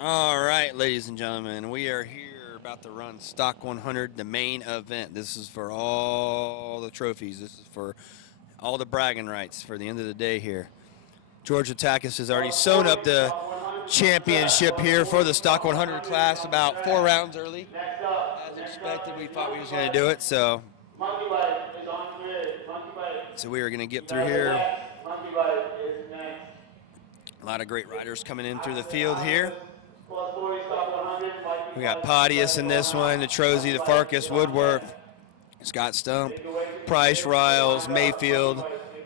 All right, ladies and gentlemen, we are here about to run Stock 100, the main event. This is for all the trophies. This is for all the bragging rights for the end of the day here. George Atakis has already sewn up the championship here for the Stock 100 class about 4 rounds early. As expected, we thought we was going to do it, so we are going to get through here. A lot of great riders coming in through the field here. We got Podius in this one, the Trozy, the Farkas, Woodworth, Scott Stump, Price, Riles, Mayfield,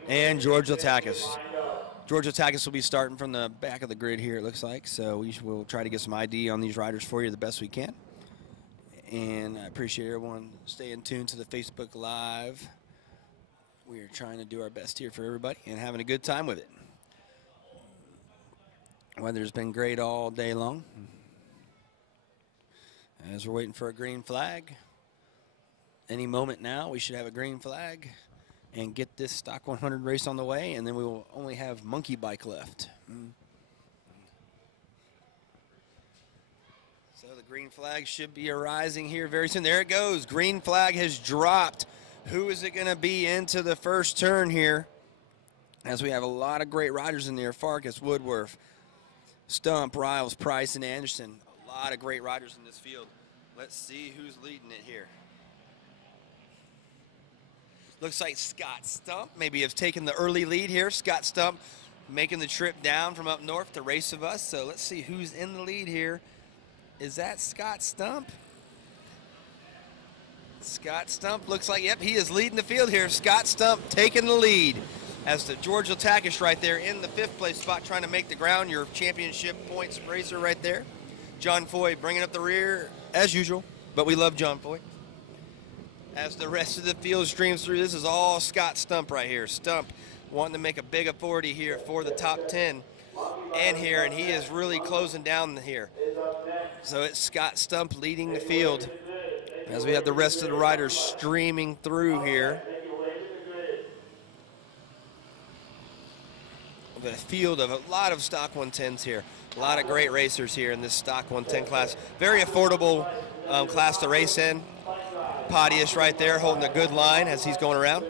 and George Atakis. George Atakis will be starting from the back of the grid here, it looks like, so we'll try to get some ID on these riders for you the best we can. And I appreciate everyone staying tuned to the Facebook Live. We are trying to do our best here for everybody and having a good time with it. Weather's been great all day long. As we're waiting for a green flag. Any moment now, we should have a green flag and get this Stock 100 race on the way, and then we will only have monkey bike left. So the green flag should be arising here very soon. There it goes. Green flag has dropped. Who is it going to be into the first turn here? As we have a lot of great riders in there. Farkas, Woodworth, Stump, Riles, Price, and Anderson. A lot of great riders in this field. Let's see who's leading it here. Looks like Scott Stump maybe has taken the early lead here. Scott Stump making the trip down from up north to race with us. So let's see who's in the lead here. Is that Scott Stump? Scott Stump looks like, yep, he is leading the field here. Scott Stump taking the lead. As to George Atakis right there in the 5th place spot trying to make the ground, your championship points racer right there. John Foy bringing up the rear as usual, but we love John Foy. As the rest of the field streams through, this is all Scott Stump right here. Stump wanting to make a big authority here for the top 10 and here, and he is really closing down here. So it's Scott Stump leading the field as we have the rest of the riders streaming through here. The field of a lot of Stock 110s here. A lot of great racers here in this Stock 110 class. Very affordable class to race in. Podius right there holding a good line as he's going around.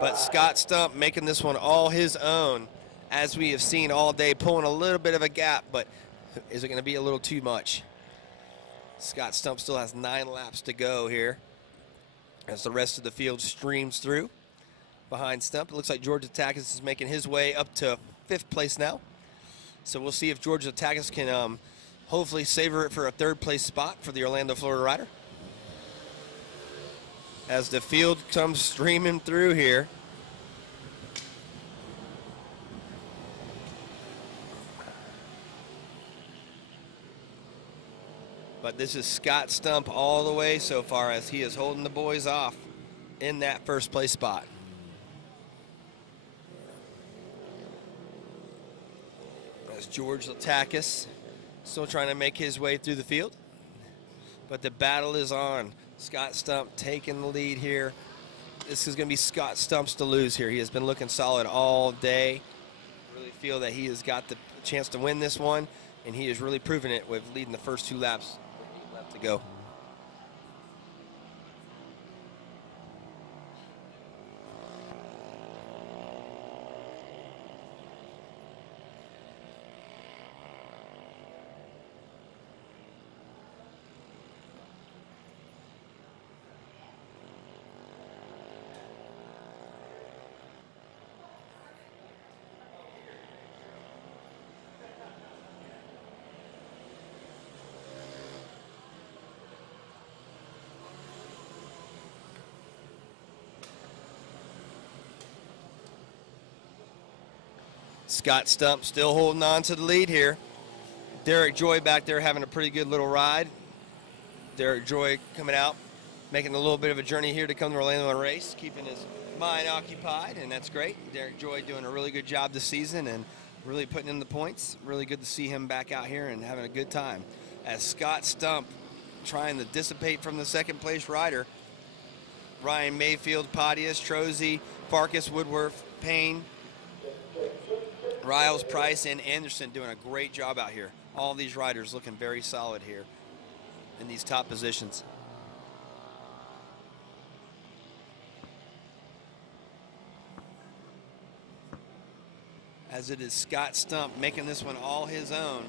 But Scott Stump making this one all his own, as we have seen all day, pulling a little bit of a gap, but Is it going to be a little too much? Scott Stump still has 9 laps to go here as the rest of the field streams through behind Stump. It looks like George Atakis is making his way up to 5th place now. So we'll see if George Atakis can hopefully savor it for a 3rd place spot for the Orlando, Florida rider. As the field comes streaming through here. But this is Scott Stump all the way so far as he is holding the boys off in that 1st place spot. As George Latakis still trying to make his way through the field. But the battle is on. Scott Stump taking the lead here. This is going to be Scott Stump's to lose here. He has been looking solid all day. Really feel that he has got the chance to win this one, and he is really proving it with leading the first 2 laps left to go. Scott Stump still holding on to the lead here. Derek Joy back there having a pretty good little ride. Derek Joy coming out, making a little bit of a journey here to come to Orlando and race, keeping his mind occupied, and that's great. Derek Joy doing a really good job this season and really putting in the points. Really good to see him back out here and having a good time. As Scott Stump trying to dissipate from the 2nd place rider. Ryan Mayfield, Padias, Trozzi, Farkas, Woodworth, Payne, Riles, Price, and Anderson doing a great job out here. All these riders looking very solid here in these top positions. As it is Scott Stump making this one all his own.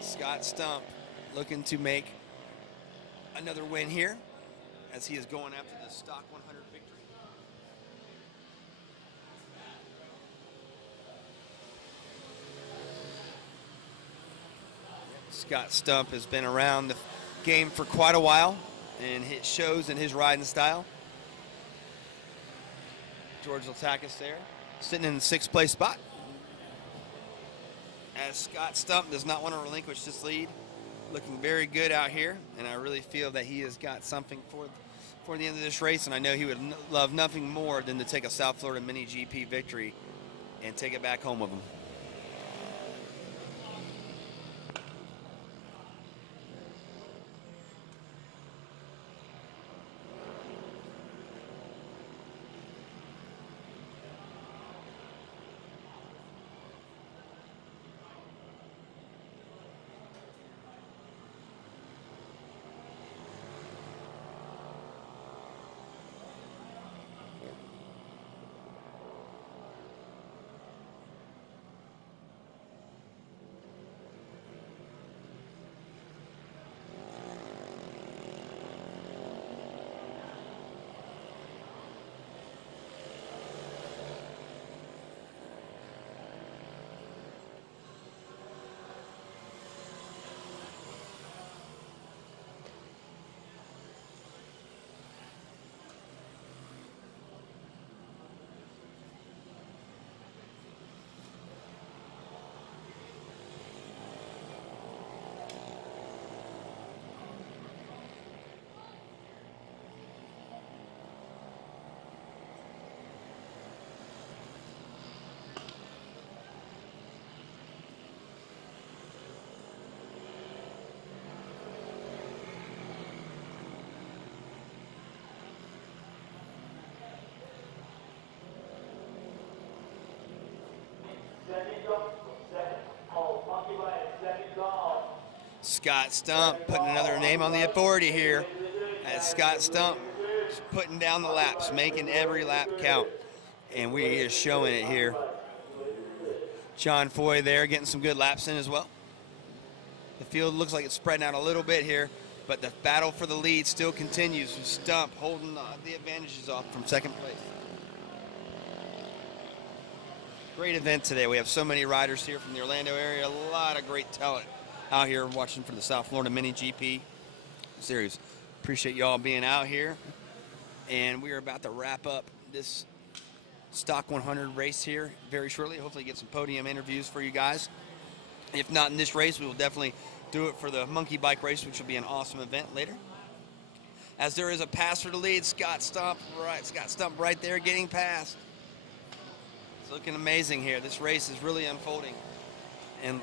Scott Stump looking to make another win here as he is going after the Stock 100 victory. Scott Stump has been around the game for quite a while, and it shows in his riding style. George Latakis there, sitting in the 6th place spot. As Scott Stump does not want to relinquish this lead, looking very good out here, and I really feel that he has got something for the end of this race, and I know he would love nothing more than to take a South Florida Mini GP victory and take it back home with him. Scott Stump putting another name on the authority here, as Scott Stump is putting down the laps, making every lap count, and we is showing it here. John Foy there getting some good laps in as well. The field looks like it's spreading out a little bit here, but the battle for the lead still continues with Stump holding the advantages off from second place. Great event today. We have so many riders here from the Orlando area. A lot of great talent out here watching for the South Florida Mini GP series. Appreciate y'all being out here. And we are about to wrap up this Stock 100 race here very shortly. Hopefully get some podium interviews for you guys. If not in this race, we will definitely do it for the monkey bike race, which will be an awesome event later. As there is a pass for the lead, Scott Stump right there getting past. It's looking amazing here. This race is really unfolding. And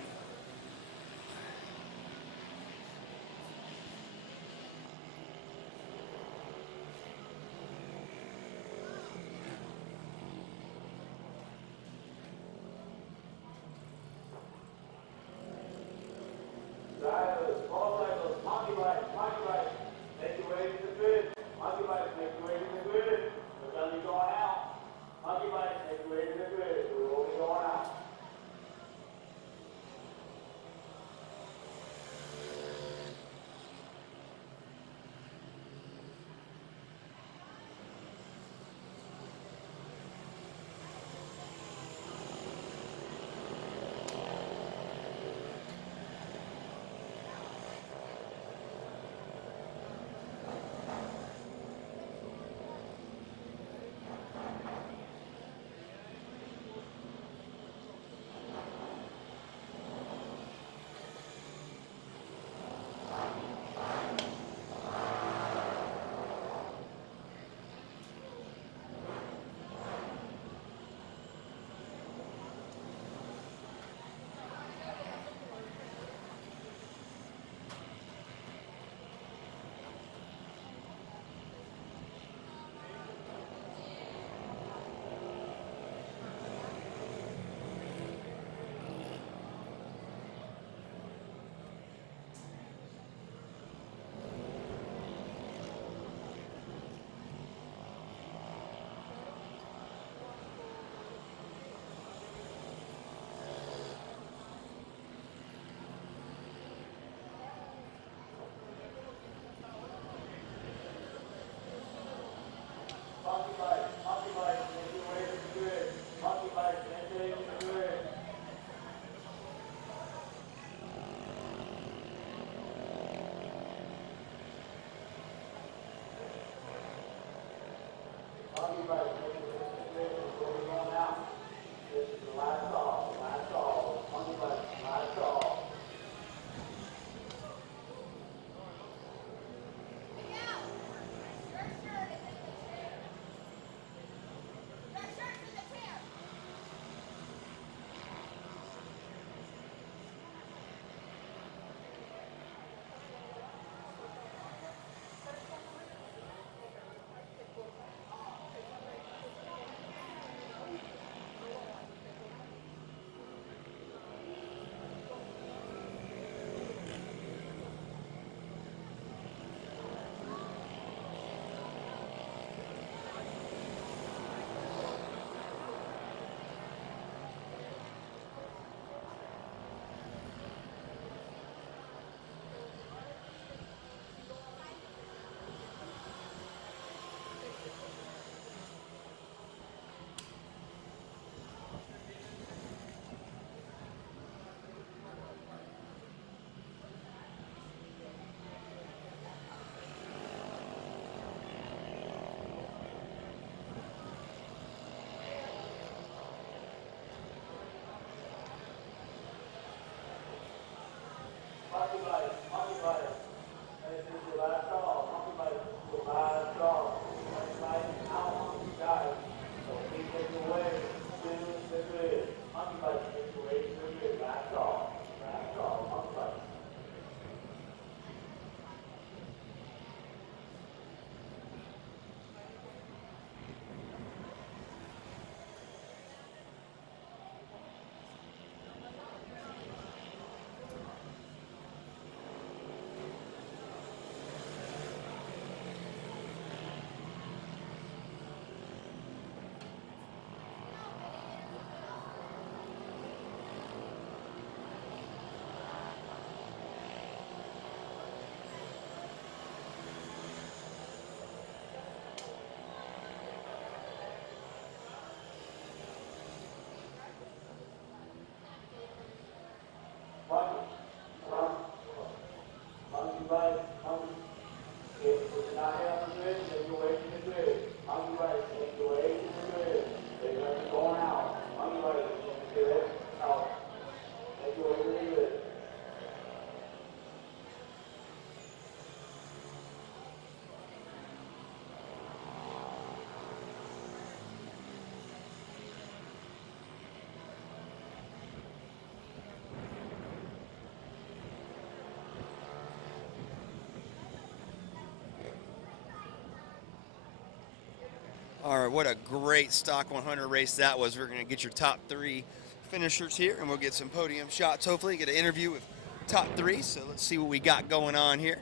All right, what a great stock 100 race that was. We're going to get your top 3 finishers here, and we'll get some podium shots, hopefully. Get an interview with top 3, so let's see what we got going on here.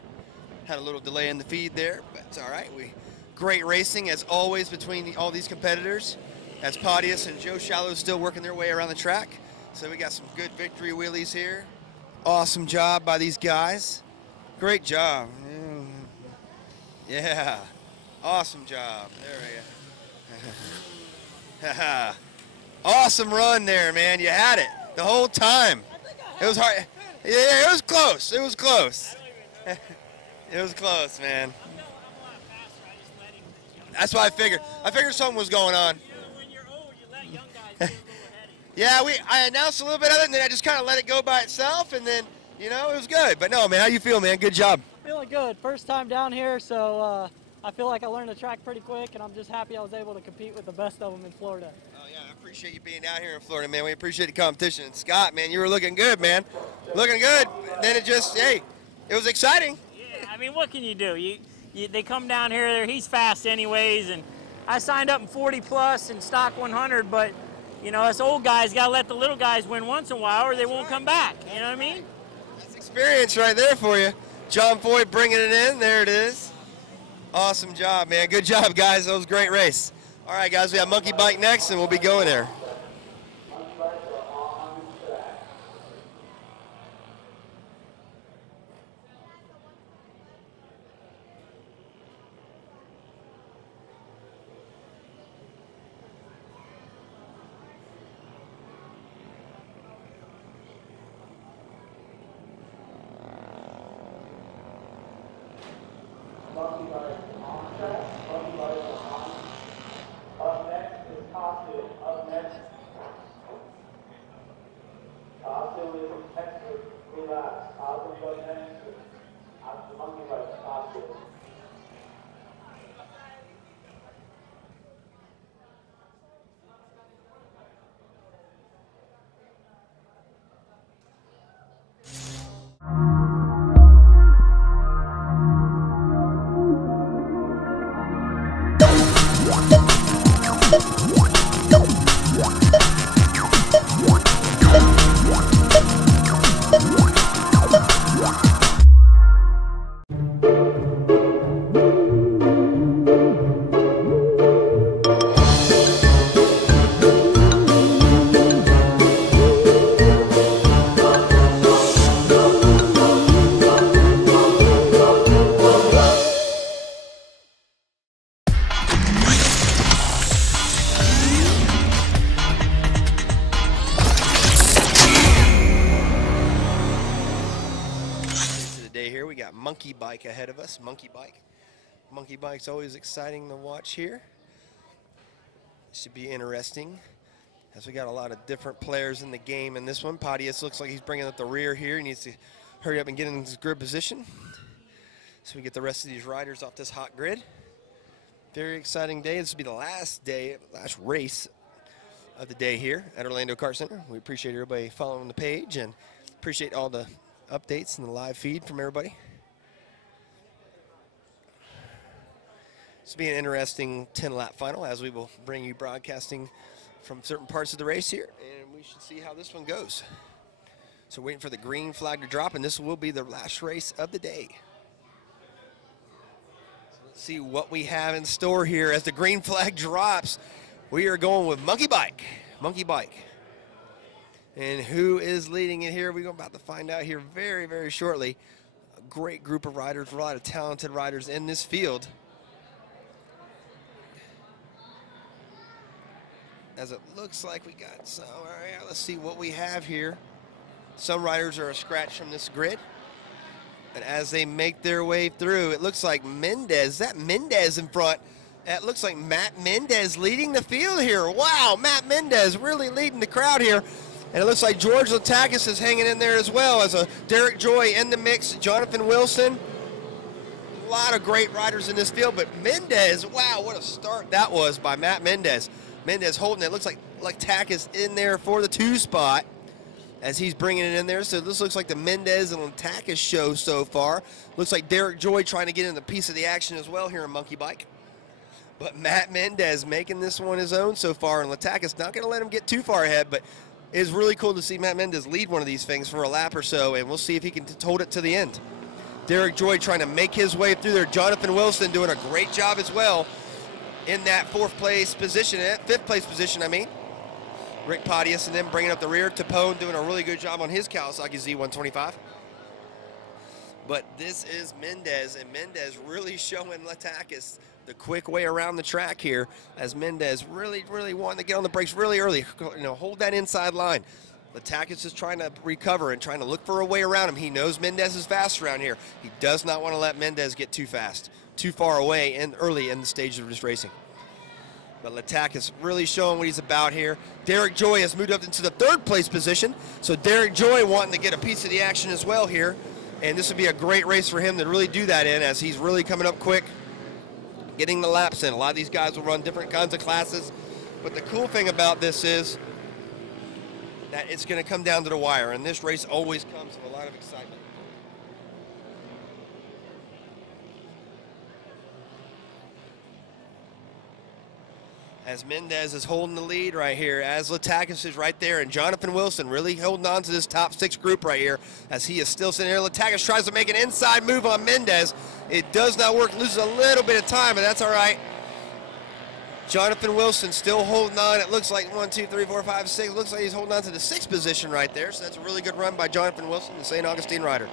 Had a little delay in the feed there, but it's all right. Great racing, as always, between all these competitors. As Pontius and Joe Shallow still working their way around the track. So we got some good victory wheelies here. Awesome job by these guys. Great job. Yeah, awesome job. There we go. Awesome run there, man. You had it the whole time. It was hard. Yeah, it was close. It was close. It was close, man. That's what I figured. I figured something was going on. When you're old, you let young guys go Yeah, I announced a little bit of it, and then I just kind of let it go by itself, and then, you know, it was good. But no, man, how you feel, man? Good job. Feeling good. First time down here, so I feel like I learned the track pretty quick, and I'm just happy I was able to compete with the best of them in Florida. Oh, yeah, I appreciate you being down here in Florida, man. We appreciate the competition. And Scott, man, you were looking good, man. Looking good. Then it just, hey, it was exciting. Yeah, I mean, what can you do? They come down here, he's fast anyways, and I signed up in 40 plus and stock 100, but, you know, us old guys got to let the little guys win once in a while or they won't come back. You know what I mean? That's experience right there for you. John Foy bringing it in. There it is. Awesome job, man. Good job, guys. That was a great race. All right, guys, we have Monkey Bike next, and we'll be going there. Monkey Bike ahead of us. Monkey Bike's always exciting to watch here. Should be interesting, as we got a lot of different players in the game in this one. Pontius looks like he's bringing up the rear here. He needs to hurry up and get in his grid position so we get the rest of these riders off this hot grid. Very exciting day. This will be the last race of the day here at Orlando Kart Center. We appreciate everybody following the page and appreciate all the updates and the live feed from everybody. This will be an interesting 10-lap final, as we will bring you broadcasting from certain parts of the race here, and we should see how this one goes. So waiting for the green flag to drop, and this will be the last race of the day. So let's see what we have in store here as the green flag drops. We are going with Monkey Bike. And who is leading it here? We're about to find out here very, very shortly. A great group of riders, a lot of talented riders in this field. As it looks like we got some. All right, let's see what we have here. Some riders are a scratch from this grid. And as they make their way through, it looks like Mendez. Is that Mendez in front? It looks like Matt Mendez leading the field here. Wow, Matt Mendez really leading the crowd here. And it looks like George Latakis is hanging in there as well, as a Derek Joy in the mix, Jonathan Wilson. A lot of great riders in this field, but Mendez, wow, what a start that was by Matt Mendez. Mendez holding it. Looks like Latakis in there for the 2 spot as he's bringing it in there. So this looks like the Mendez and Latakis show so far. Looks like Derek Joy trying to get in the piece of the action as well here in Monkey Bike. But Matt Mendez making this one his own so far, and Latakis not going to let him get too far ahead, but it's really cool to see Matt Mendez lead one of these things for a lap or so, and we'll see if he can hold it to the end. Derek Joy trying to make his way through there. Jonathan Wilson doing a great job as well in that fifth place position, I mean. Rick Podius and then bringing up the rear. Tapone doing a really good job on his Kawasaki Z125. But this is Mendez, and Mendez really showing Latakis the quick way around the track here, as Mendez really wanting to get on the brakes really early, hold that inside line. Latakis is trying to recover and trying to look for a way around him. He knows Mendez is fast around here. He does not want to let Mendez get too fast, too far away and early in the stage of this racing. But Latakis really showing what he's about here. Derek Joy has moved up into the third place position, so Derek Joy wanting to get a piece of the action as well here. And this would be a great race for him to really do that in, as he's really coming up quick, getting the laps in. A lot of these guys will run different kinds of classes, but the cool thing about this is that it's going to come down to the wire, and this race always comes with a lot of excitement. As Mendez is holding the lead right here, as Latakis is right there, and Jonathan Wilson really holding on to this top 6 group right here, as he is still sitting here. Latakis tries to make an inside move on Mendez. It does not work, loses a little bit of time, but that's all right. Jonathan Wilson still holding on. It looks like 1, 2, 3, 4, 5, 6. Looks like he's holding on to the 6th position right there, so that's a really good run by Jonathan Wilson, the St. Augustine rider.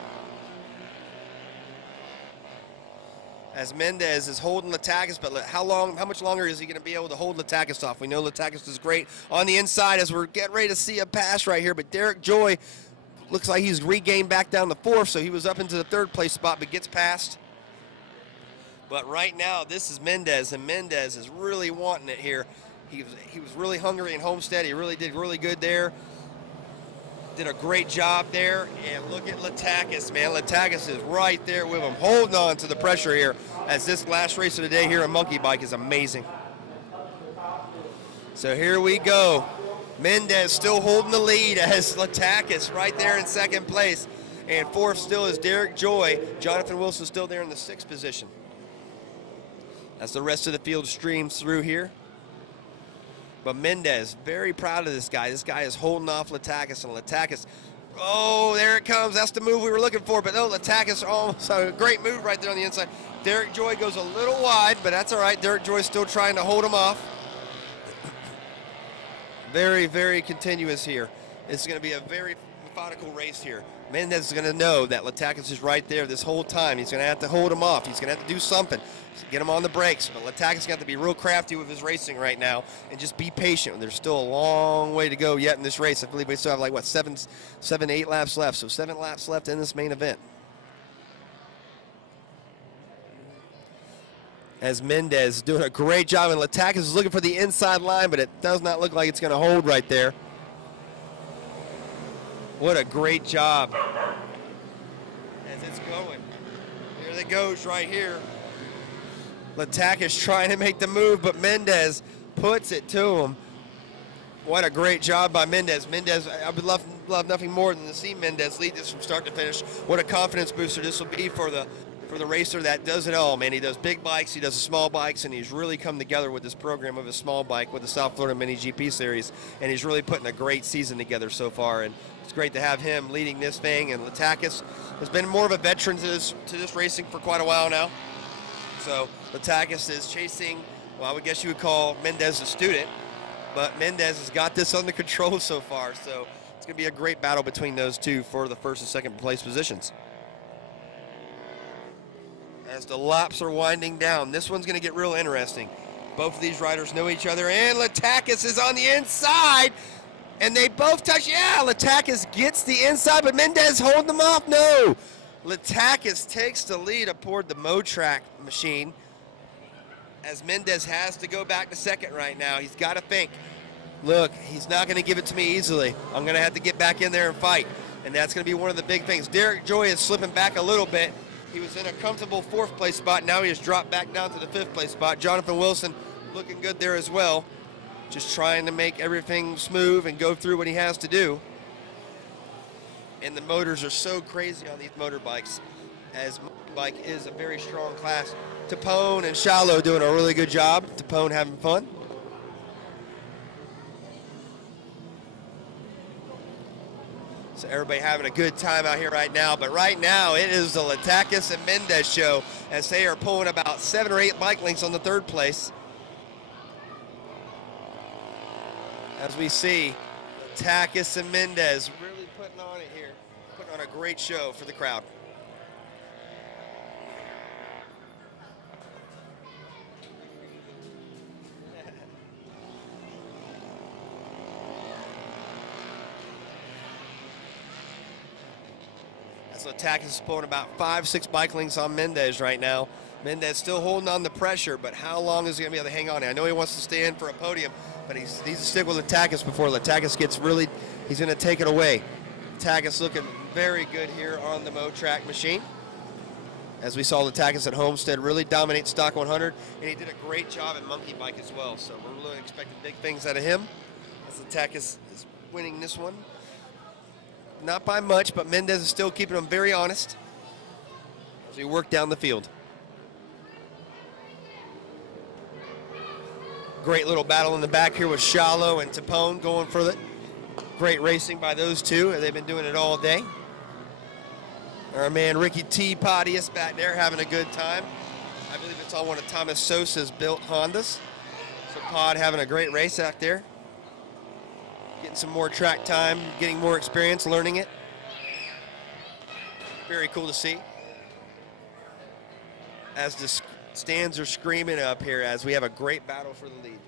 As Mendez is holding Latakis, but how much longer is he going to be able to hold Latakis off? We know Latakis is great on the inside as we're getting ready to see a pass right here, but Derek Joy looks like he's regained back down the 4th, so he was up into the 3rd place spot, but gets past. But right now, this is Mendez, and Mendez is really wanting it here. He was really hungry in Homestead. He really did really good there. Did a great job there, and look at Latakis, man. Latakis is right there with him, holding on to the pressure here, as this last race of the day here in Monkey Bike is amazing. So here we go. Mendez still holding the lead, as Latakis right there in 2nd place, and 4th still is Derek Joy. Jonathan Wilson still there in the 6th position. As the rest of the field streams through here. But Mendez, very proud of this guy. This guy is holding off Latakis, and Latakis, oh, there it comes. That's the move we were looking for. But no, Latakis, oh, so a great move right there on the inside. Derek Joy goes a little wide, but that's all right. Derek Joy still trying to hold him off. Very continuous here. It's going to be a very methodical race here. Mendez is going to know that Latakis is right there this whole time. He's going to have to hold him off. He's going to have to do something to get him on the brakes. But Latakis is going to have to be real crafty with his racing right now and just be patient. There's still a long way to go yet in this race. I believe we still have like, what, 8 laps left. So 7 laps left in this main event. As Mendez doing a great job, and Latakis is looking for the inside line, but it does not look like it's going to hold right there. What a great job as it's going. Here it goes right here. Latakis trying to make the move, but Mendez puts it to him. What a great job by Mendez. Mendez, I would love nothing more than to see Mendez lead this from start to finish. What a confidence booster this will be for the racer that does it all, man. He does big bikes, he does small bikes, and he's really come together with this program of a small bike with the South Florida Mini GP Series, and he's really putting a great season together so far, and it's great to have him leading this thing. And Latakis has been more of a veteran to this racing for quite a while now. So Latakis is chasing, well, I would guess you would call Mendez a student, but Mendez has got this under control so far, so it's going to be a great battle between those two for the 1st and 2nd place positions. As the laps are winding down, this one's going to get real interesting. Both of these riders know each other, and Latakis is on the inside, and they both touch. Yeah, Latakis gets the inside, but Mendez holding them off. No, Latakis takes the lead aboard the Motrack machine, as Mendez has to go back to 2nd right now. He's got to think, look, he's not going to give it to me easily. I'm going to have to get back in there and fight, and that's going to be one of the big things. Derek Joy is slipping back a little bit. He was in a comfortable 4th place spot. Now he has dropped back down to the 5th place spot. Jonathan Wilson looking good there as well. Just trying to make everything smooth and go through what he has to do. And the motors are so crazy on these motorbikes. as bike is a very strong class. Tapone and Shallow doing a really good job. Tapone having fun. So everybody having a good time out here right now. But right now it is the Latakis and Mendez show as they are pulling about 7 or 8 bike lengths on the 3rd place. As we see Latakis and Mendez really putting on it here, putting on a great show for the crowd. So Latakis is pulling about 5-6 bike lengths on Mendez right now. Mendez still holding on the pressure, but how long is he going to be able to hang on? I know he wants to stay in for a podium, but he needs to stick with Latakis before Latakis gets really, he's going to take it away. Latakis looking very good here on the Mo-Track machine. As we saw Latakis at Homestead really dominate Stock 100, and he did a great job at Monkey Bike as well. So we're really expecting big things out of him as Latakis is winning this one. Not by much, but Mendez is still keeping him very honest as we work down the field. Great little battle in the back here with Shallow and Tapone going for it. Great racing by those two. They've been doing it all day. Our man Ricky T. Podius back there having a good time. I believe it's on one of Thomas Sosa's built Hondas. So Pod having a great race out there. Getting some more track time, getting more experience, learning it. Very cool to see. As the stands are screaming up here as we have a great battle for the lead.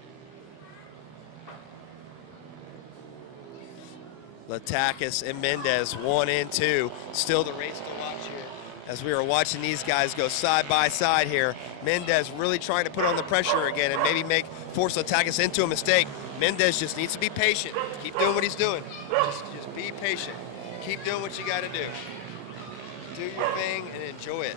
Latakis and Mendez 1 and 2. Still the race to watch here. As we are watching these guys go side by side here. Mendez really trying to put on the pressure again and maybe force Latakis into a mistake. Mendez just needs to be patient. Keep doing what he's doing. Just be patient. Keep doing what you got to do. Do your thing and enjoy it.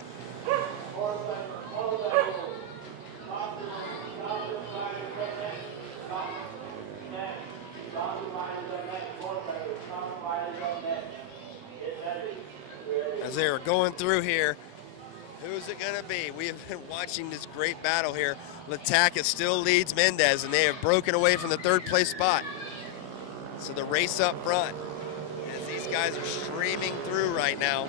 As they are going through here, who's it going to be? We have been watching this great battle here. Latakis still leads Mendez, and they have broken away from the 3rd place spot. So the race up front, as these guys are streaming through right now.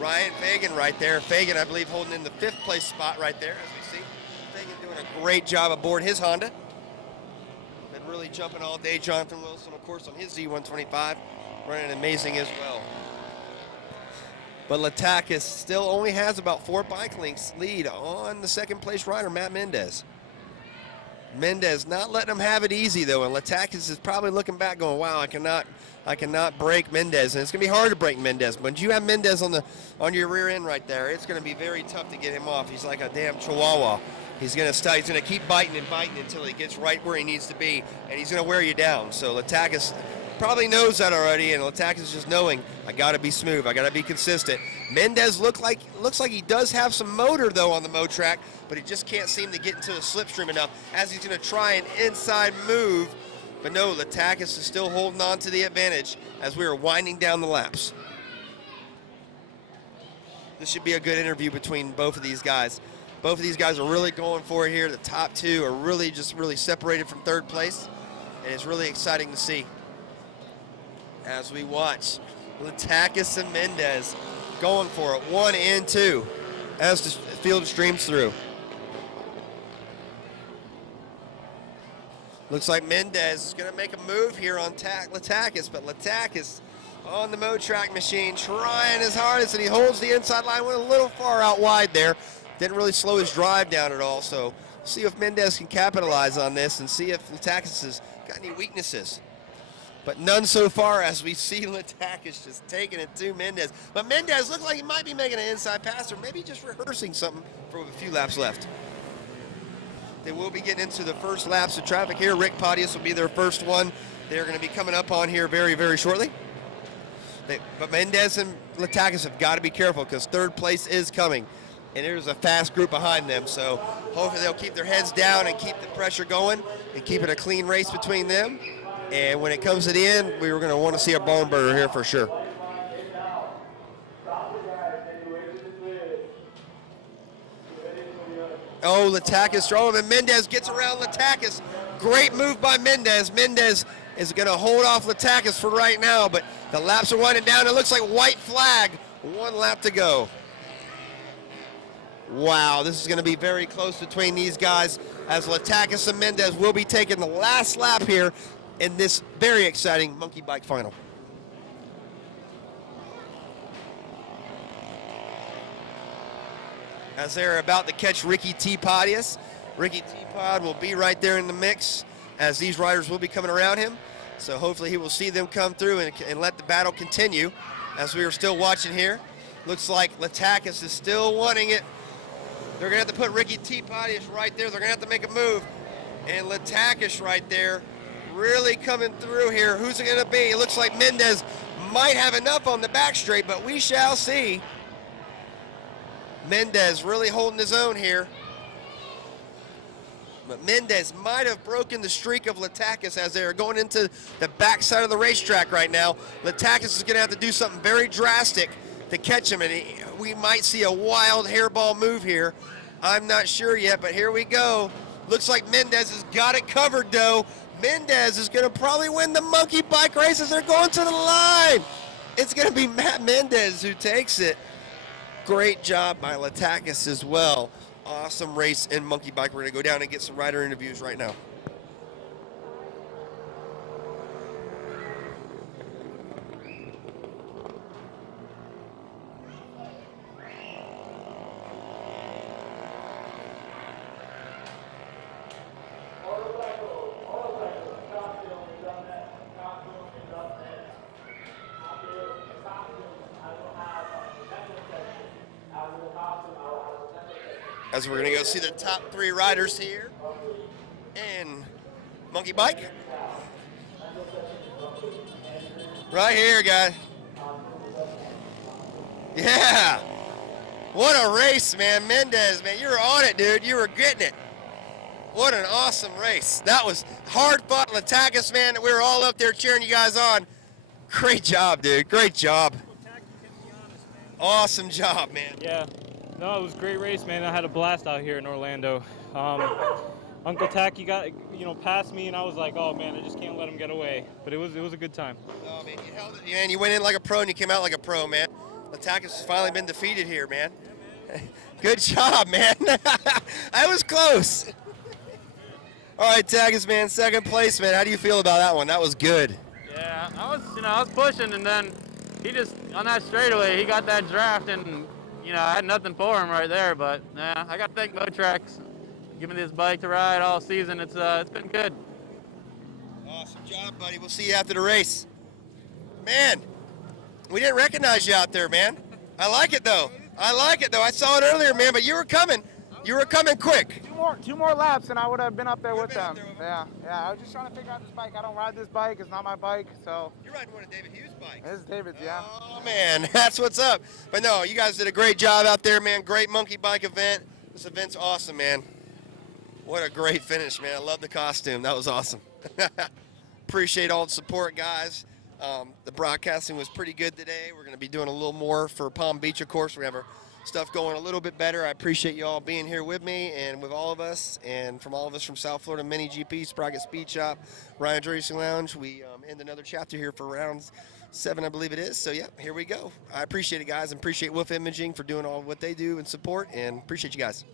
Ryan Fagan right there. Fagan, I believe, holding in the 5th place spot right there, as we see. Fagan doing a great job aboard his Honda. Been really jumping all day. Jonathan Wilson, of course, on his Z125, running amazing as well. But Latakis still only has about 4 bike lengths lead on the 2nd place rider, Matt Mendez. Mendez not letting him have it easy though, and Latakis is probably looking back going, wow, I cannot break Mendez, and it's gonna be hard to break Mendez. But you have Mendez on your rear end right there, it's gonna be very tough to get him off. He's like a damn chihuahua. He's gonna keep biting and biting until he gets right where he needs to be, and he's gonna wear you down. So Latakis probably knows that already, and Latakis is just knowing, I gotta be smooth, I gotta be consistent. Mendez looks like he does have some motor though on the Mo-Track, but he just can't seem to get into the slipstream enough as he's gonna try an inside move. But no, Latakis is still holding on to the advantage as we are winding down the laps. This should be a good interview between both of these guys. Both of these guys are really going for it here. The top 2 are really separated from 3rd place, and it's really exciting to see as we watch Latakis and Mendez going for it 1 and 2 as the field streams through. Looks like Mendez is going to make a move here on Latakis, but Latakis on the Mo-Track machine trying his hardest, and he holds the inside line, went a little far out wide there. Didn't really slow his drive down at all, so see if Mendez can capitalize on this and see if Latakis has got any weaknesses. But none so far as we see Latakis just taking it to Mendez. But Mendez looks like he might be making an inside pass or maybe just rehearsing something for a few laps left. They will be getting into the first laps of traffic here. Rick Podius will be their first one. They're going to be coming up on here very, very shortly. But Mendez and Latakis have got to be careful because 3rd place is coming. And there's a fast group behind them. So hopefully they'll keep their heads down and keep the pressure going and keep it a clean race between them. And when it comes to the end, we were going to want to see a barn burner here for sure. Oh, Latakis throwing him, and Mendez gets around Latakis. Great move by Mendez. Mendez is going to hold off Latakis for right now, but the laps are winding down. It looks like white flag. 1 lap to go. Wow, this is going to be very close between these guys, as Latakis and Mendez will be taking the last lap here in this very exciting monkey bike final. As they're about to catch Ricky T-Podius. Ricky T-Pod will be right there in the mix, as these riders will be coming around him. So hopefully he will see them come through and let the battle continue, as we are still watching here. Looks like Latakis is still wanting it. They're going to have to put Ricky T-Podius right there. They're going to have to make a move. And Latakis right there really coming through here. Who's it going to be? It looks like Mendez might have enough on the back straight, but we shall see. Mendez really holding his own here. But Mendez might have broken the streak of Latakis as they are going into the backside of the racetrack right now. Latakis is going to have to do something very drastic to catch him, and we might see a wild hairball move here. I'm not sure yet, but here we go. Looks like Mendez has got it covered, though. Mendez is going to probably win the monkey bike races. They're going to the line. It's going to be Matt Mendez who takes it. Great job by Latakis as well. Awesome race in monkey bike. We're going to go down and get some rider interviews right now. As we're going to go see the top 3 riders here in monkey bike. Right here, guys. Yeah. What a race, man. Mendez, man, you were on it, dude. You were getting it. What an awesome race. That was hard fought. Latakis, man. We were all up there cheering you guys on. Great job, dude. Great job. Awesome job, man. Yeah. No, it was a great race, man. I had a blast out here in Orlando. Uncle Tacky got, past me, and I was like, oh man, I just can't let him get away. But it was a good time. Oh man, you held it, man. You went in like a pro and you came out like a pro, man. Latakis has finally been defeated here, man. Good job, man. That was close. All right, Taggis, man, 2nd place, man. How do you feel about that one? That was good. Yeah, I was pushing, and then he just on that straightaway, he got that draft, and I had nothing for him right there. But yeah, I got to thank Motrax, giving me this bike to ride all season. It's been good. Awesome job, buddy. We'll see you after the race. Man, we didn't recognize you out there, man. I like it though. I saw it earlier, man, but you were coming. You were coming quick. Two more laps, and I would have been up there with them. Yeah. I was just trying to figure out this bike. I don't ride this bike. It's not my bike, so. You're riding one of David Hughes' bikes. This is David's, yeah. Oh, man, that's what's up. But no, you guys did a great job out there, man. Great monkey bike event. This event's awesome, man. What a great finish, man. I love the costume. That was awesome. Appreciate all the support, guys. The broadcasting was pretty good today. We're going to be doing a little more for Palm Beach, of course. We have our stuff going a little bit better. I appreciate you all being here with me and with all of us, and from all of us from South Florida Mini GP, Sprocket Speed Shop, Ryan's Racing Lounge. We end another chapter here for round 7, I believe it is. So yeah, here we go. I appreciate it, guys, and appreciate Wolf Imaging for doing all what they do and support, and appreciate you guys.